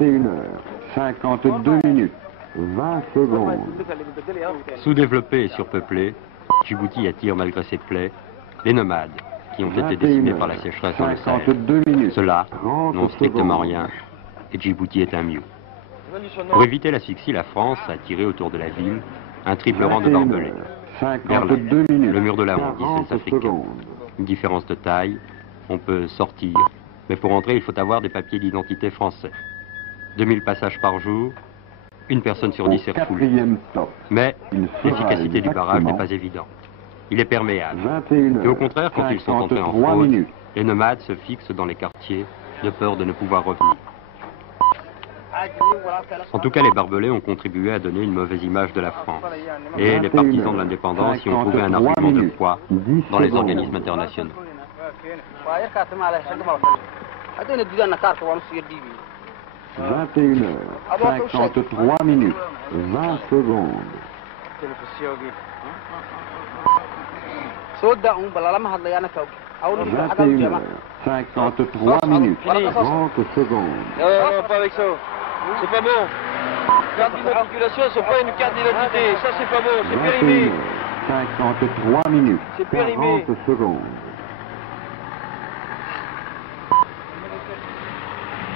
21h52, 20 secondes. Sous-développé et surpeuplé, Djibouti attire malgré ses plaies les nomades qui ont été décimés par la sécheresse dans le Sahel. 52 minutes. Ceux-là n'ont strictement rien et Djibouti est un mieux. Pour éviter l'asphyxie, la France a tiré autour de la ville un triple rang de barbelés. 52 minutes. Le mur de la honte, disent les 40 Africains. secondes. Une différence de taille, on peut sortir, mais pour entrer, il faut avoir des papiers d'identité français. 2000 passages par jour, une personne sur 10 est refoulée. 4e stop. Mais Il sera l'efficacité du barrage n'est exactement pas évidente. Il est perméable. 21h. Et au contraire, quand ils sont entrés en 53 fraude, minutes. les nomades se fixent dans les quartiers de peur de ne pouvoir revenir. En tout cas, les barbelés ont contribué à donner une mauvaise image de la France. Et les partisans de l'indépendance y ont trouvé un argument de poids dans les organismes internationaux. 21h53 minutes, 20 secondes. 21h53 minutes, 30 secondes. Non, pas avec ça. C'est pas bon. Carte d'immatriculation, c'est pas une carte d'identité. Ça, c'est pas bon. C'est périmé. 21h53 minutes, C'est périmé. 40 secondes.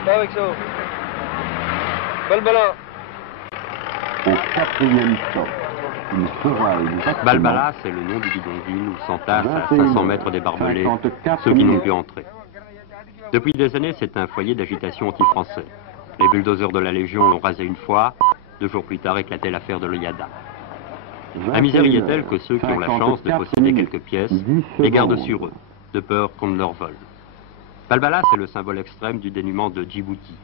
Pas avec ça. Balbala. Au 4e stop, il sera exactement Balbala, c'est le nom du bidonville où s'entassent à 500 mètres des barbelés 54 ceux qui n'ont minutes. pu entrer. Depuis des années, c'est un foyer d'agitation anti-français. Les bulldozers de la Légion l'ont rasé une fois, 2 jours plus tard éclatait l'affaire de l'Oyada. La misère y est telle que ceux qui ont la chance de posséder quelques pièces les gardent sur eux, de peur qu'on ne leur vole. Balbala, c'est le symbole extrême du dénuement de Djibouti,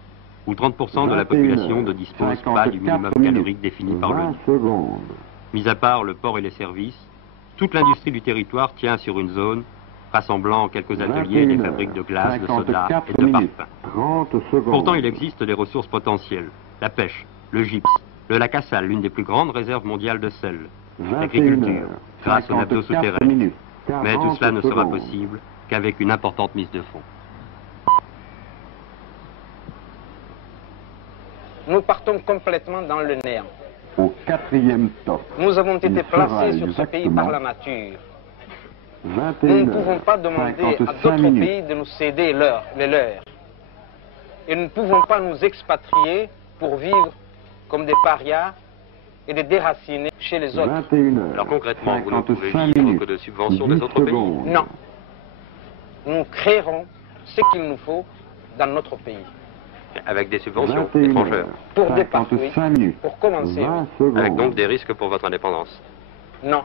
où 30% de la population ne dispose pas du minimum calorique défini par 20 l'ONU. secondes. Mis à part le port et les services, toute l'industrie du territoire tient sur une zone rassemblant quelques ateliers et des fabriques de glace, de soda et de parfums. 30 secondes. Pourtant, il existe des ressources potentielles. La pêche, le gypse, le lac Assal, l'une des plus grandes réserves mondiales de sel, l'agriculture, grâce aux nappes d'eau souterraines. Mais tout cela ne sera possible qu'avec une importante mise de fonds. Nous partons complètement dans le néant. Au 4e stop, Nous avons été il placés sera sur ce pays exactement par la nature. 21 Nous ne pouvons pas demander à 55 d'autres minutes. pays de nous céder les leurs. Et nous ne pouvons pas nous expatrier pour vivre comme des parias et des déracinés chez les autres. 21h. Alors concrètement, vous ne pouvez 55 vivre minutes, que de subventions 10 des autres pays. secondes. Non. Nous créerons ce qu'il nous faut dans notre pays. Avec des subventions 21h, étrangères. Pour départ, oui. 55 minutes, Pour commencer, 20 oui. secondes. Avec donc des risques pour votre indépendance. Non.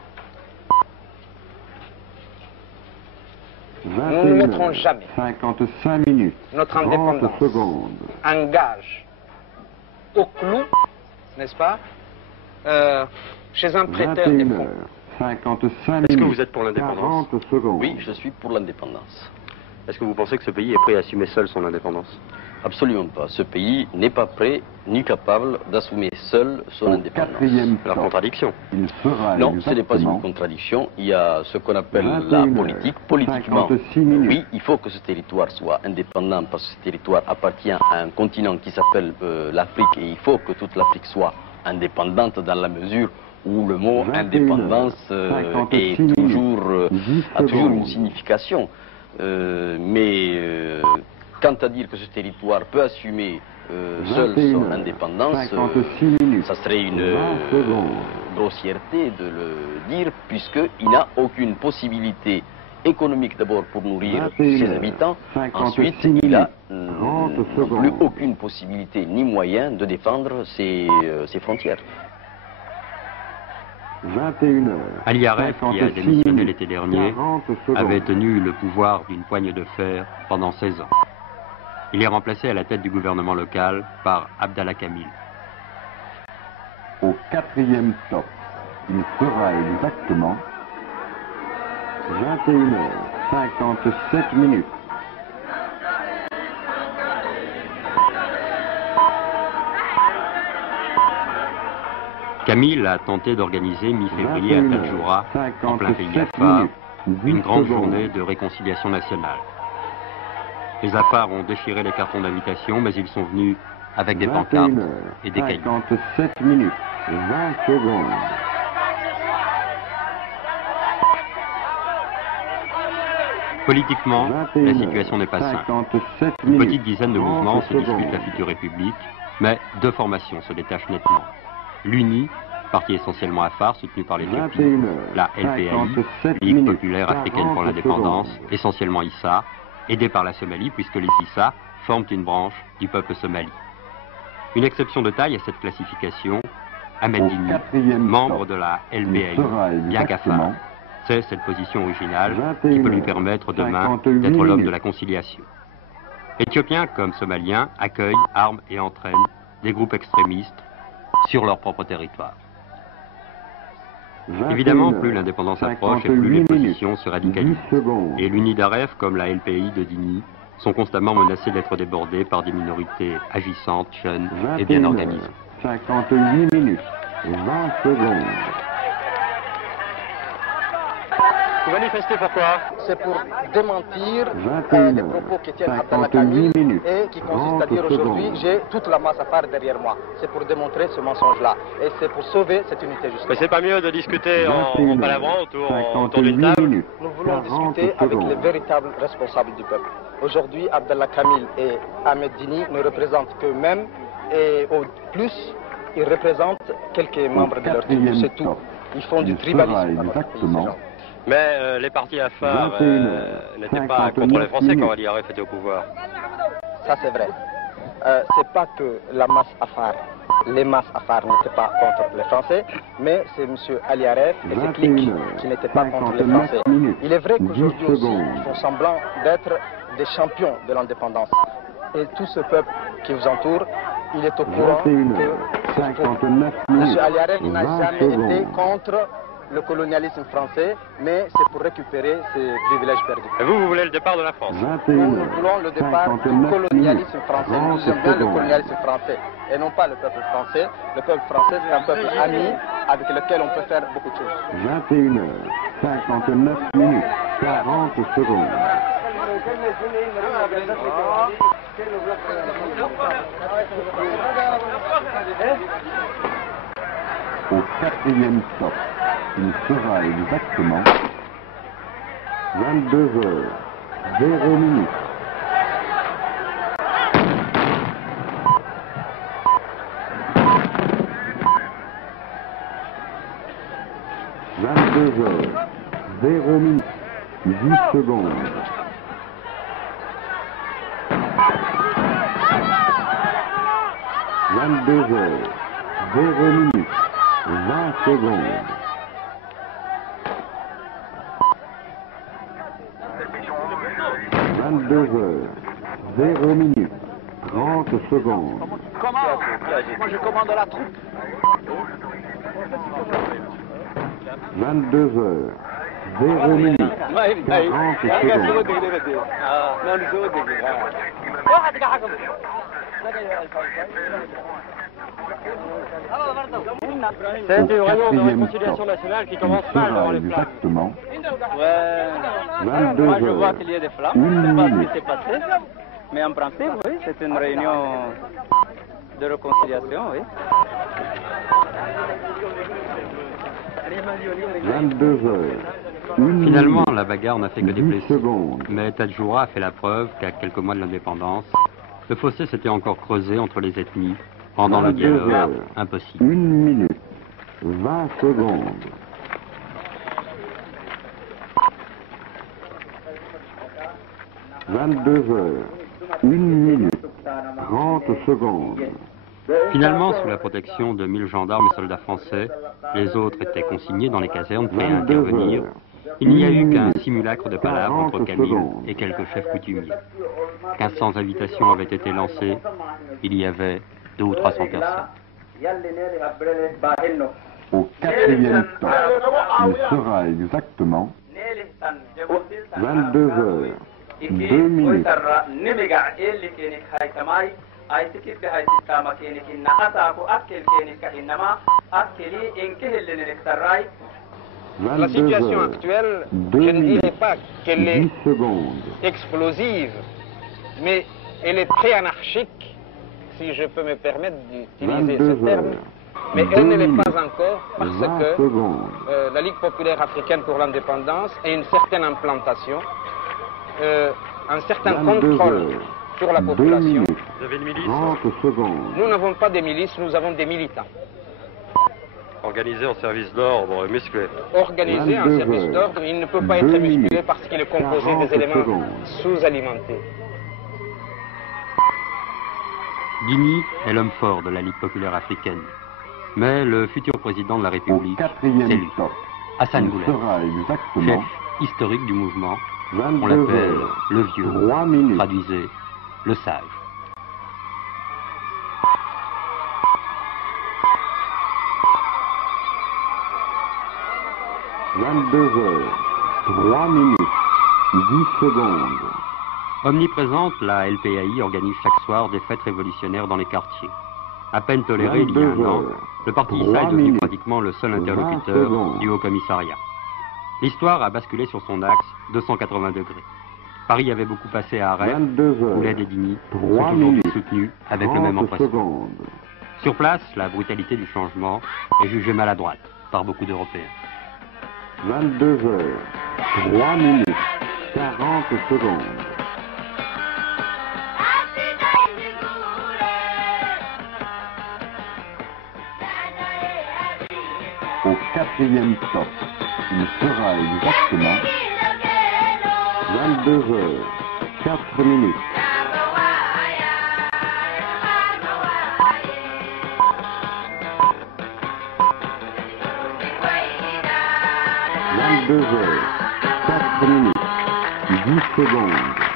21h, Nous ne mettrons jamais 55 minutes, notre 30 indépendance secondes. en gage au clou, n'est-ce pas, chez un prêteur des 21h, fonds. 55 minutes. Est-ce que vous êtes pour l'indépendance? 40 secondes. Oui, je suis pour l'indépendance. Est-ce que vous pensez que ce pays est prêt à assumer seul son indépendance? Absolument pas. Ce pays n'est pas prêt ni capable d'assumer seul son Au indépendance. 4e Alors stop, contradiction. il sera Non, ce n'est pas exactement une contradiction. Il y a ce qu'on appelle 21 la politique. Politiquement, 56 minutes. oui, il faut que ce territoire soit indépendant parce que ce territoire appartient à un continent qui s'appelle l'Afrique et il faut que toute l'Afrique soit indépendante dans la mesure où le mot 21 indépendance 56 est minutes, toujours, 10 a toujours une secondes. signification. Mais quant à dire que ce territoire peut assumer seul 21 son indépendance, 56 minutes, ça serait une 20 secondes. grossièreté de le dire, puisqu'il n'a aucune possibilité économique d'abord pour nourrir 21 ses habitants, 56 ensuite il a 30 non plus secondes. aucune possibilité ni moyen de défendre ses frontières. 21h, Ali Aref, qui a 56 démissionné minutes, l'été dernier, 40 secondes. avait tenu le pouvoir d'une poigne de fer pendant 16 ans. Il est remplacé à la tête du gouvernement local par Abdallah Kamil. Au 4e stop, il sera exactement 21h, 57 minutes. Kamil a tenté d'organiser mi-février à 21h, Tadjoura, en plein pays 57 Afar, minutes, 10 une grande secondes. journée de réconciliation nationale. Les Afars ont déchiré les cartons d'invitation, mais ils sont venus avec des pancartes 21 et des cailloux. 57 minutes, 20 secondes. Politiquement, 21 la situation n'est pas simple. 57 Une minutes, petite dizaine de mouvements 30 se disputent la secondes. future République, mais deux formations se détachent nettement. L'UNI, parti essentiellement afar soutenu par l'Éthiopie, 21 la LPAI, 57 Ligue minutes, populaire africaine pour 40 l'indépendance, secondes. essentiellement Issa, aidée par la Somalie puisque les Issa forment une branche du peuple somali. Une exception de taille à cette classification, Ahmed Au Dini, quatrième membre stop, de la il LPAI, sera bien qu'afar. exactement C'est cette position originale 21 qui peut lui permettre demain 58 d'être l'homme de minutes. la conciliation. Éthiopiens comme Somaliens accueillent, arment et entraînent des groupes extrémistes sur leur propre territoire. 21 Évidemment, plus l'indépendance approche et plus les 58 positions minutes, se radicalisent. 10 secondes. Et l'UNIDAREF, comme la LPI de Dini, sont constamment menacés d'être débordés par des minorités agissantes, jeunes et bien 21 organisées. 58 minutes, 20 secondes. Vous manifestez pourquoi? C'est pour démentir 21 les propos qui tiennent Abdallah 58 Kamil minutes, et qui consistent à 30 dire aujourd'hui secondes. j'ai toute la masse à faire derrière moi. C'est pour démontrer ce mensonge-là. Et c'est pour sauver cette unité justement. Mais c'est pas mieux de discuter en 21 palavrant autour 58 d'une table? minutes, Nous voulons 40 discuter avec les secondes. véritables responsables du peuple. Aujourd'hui, Abdallah Kamil et Ahmed Dini ne représentent qu'eux-mêmes et au plus, ils représentent quelques membres de leur tribu, quatrième c'est tout. stop, Ils font du il tribalisme sera dans notre pays, exactement ces gens. Mais les partis affaires 21 n'étaient pas 59 contre les Français quand minutes. Ali Aref était au pouvoir. Ça, c'est vrai. C'est pas que la masse Afar, les masses Afar n'étaient pas contre les Français, mais c'est M. Ali Aref et ses cliques 21 qui n'étaient pas contre les 59 Français. minutes, Il est vrai 10 qu'aujourd'hui aussi, secondes. ils font semblant d'être des champions de l'indépendance. Et tout ce peuple qui vous entoure, il est au courant 21 que c'est faux. 59 M. minutes, Ali Aref n'a 20 jamais été secondes. contre le colonialisme français, mais c'est pour récupérer ses privilèges perdus. Et vous voulez le départ de la France? 21 Nous voulons le départ du 59 colonialisme minutes, français. 30 Nous aimons bien le secondes. colonialisme français et non pas le peuple français. Le peuple français, c'est un peuple ami avec lequel on peut faire beaucoup de choses. 21 59 minutes, 40 secondes. Au quatrième stop, il sera exactement 22h, 0 minutes. Heures, 0 minutes, 10 secondes. 22h, 0 minutes, 20 secondes. 22h, 0 minutes, 30 secondes. Comment? Moi je commande la troupe. 22h, 0 minutes, 40 secondes. C'est une réunion de Quatrième réconciliation stop. nationale qui Il commence mal sera devant les flammes. exactement Moi, je vois 22h, qu'il y a des flammes, 1 je ne sais pas ce minute. qui s'est passé. Mais en principe, oui, c'est une réunion de réconciliation, oui. 22h, 1 Finalement, minute, la bagarre n'a fait que 10 déplacer. secondes. Mais Tadjoura a fait la preuve qu'à quelques mois de l'indépendance, le fossé s'était encore creusé entre les ethnies, rendant le 22 dialogue heures, impossible. 1 minute, 20 secondes. 22h, 1 minute, 30 secondes. Finalement, sous la protection de 1000 gendarmes et soldats français, les autres étaient consignés dans les casernes prêts à 22 intervenir. heures, Il n'y a 1 eu qu'un minute, simulacre de palabre 40 entre Camille secondes. et quelques chefs coutumiers. 1500 invitations avaient été lancées. Il y avait 200 ou 300 personnes. Au quatrième stop, il sera exactement 22h, 2 minutes. La situation actuelle, je ne dirais pas qu'elle est 10 secondes. explosive, mais elle est très anarchique. si je peux me permettre d'utiliser ce 22 terme, heures. mais 2 elle ne l'est minutes, pas encore parce 20 que secondes. la Ligue populaire africaine pour l'indépendance a une certaine implantation, un certain 22 contrôle heures. sur la 2 population. minutes, Vous avez une milice 30 secondes. Nous n'avons pas des milices, nous avons des militants. organisée en service d'ordre musclé. Organisé en 22 service heures. d'ordre, il ne peut pas 2 être musculé minutes, parce qu'il est composé 40 des éléments secondes. sous-alimentés. Dini est l'homme fort de la Ligue populaire africaine. Mais le futur président de la Au République, c'est quatrième lui, stop, Hassan il Boulay, sera chef exactement historique du mouvement. On 22 l'appelle heures, le vieux, 3 minutes. traduisez, le sage. « 22 heures, 3 minutes, 10 secondes. Omniprésente, la LPAI organise chaque soir des fêtes révolutionnaires dans les quartiers. À peine toléré il y a 22 un an, heures, le parti 3 ISA est devenu minutes, pratiquement le seul 20 interlocuteur secondes. du Haut-Commissariat. L'histoire a basculé sur son axe 280 degrés. Paris avait beaucoup passé à arrêt, 22 Boulay heures, et Dini sont 3 aujourd'hui minutes, soutenus avec le même 30 empressement. secondes. Sur place, la brutalité du changement est jugée maladroite par beaucoup d'Européens. 22 heures, 3 minutes, 40 secondes. Au quatrième stop, il sera exactement 22 heures, 4 minutes. « 22 heures, 4 minutes, 10 secondes.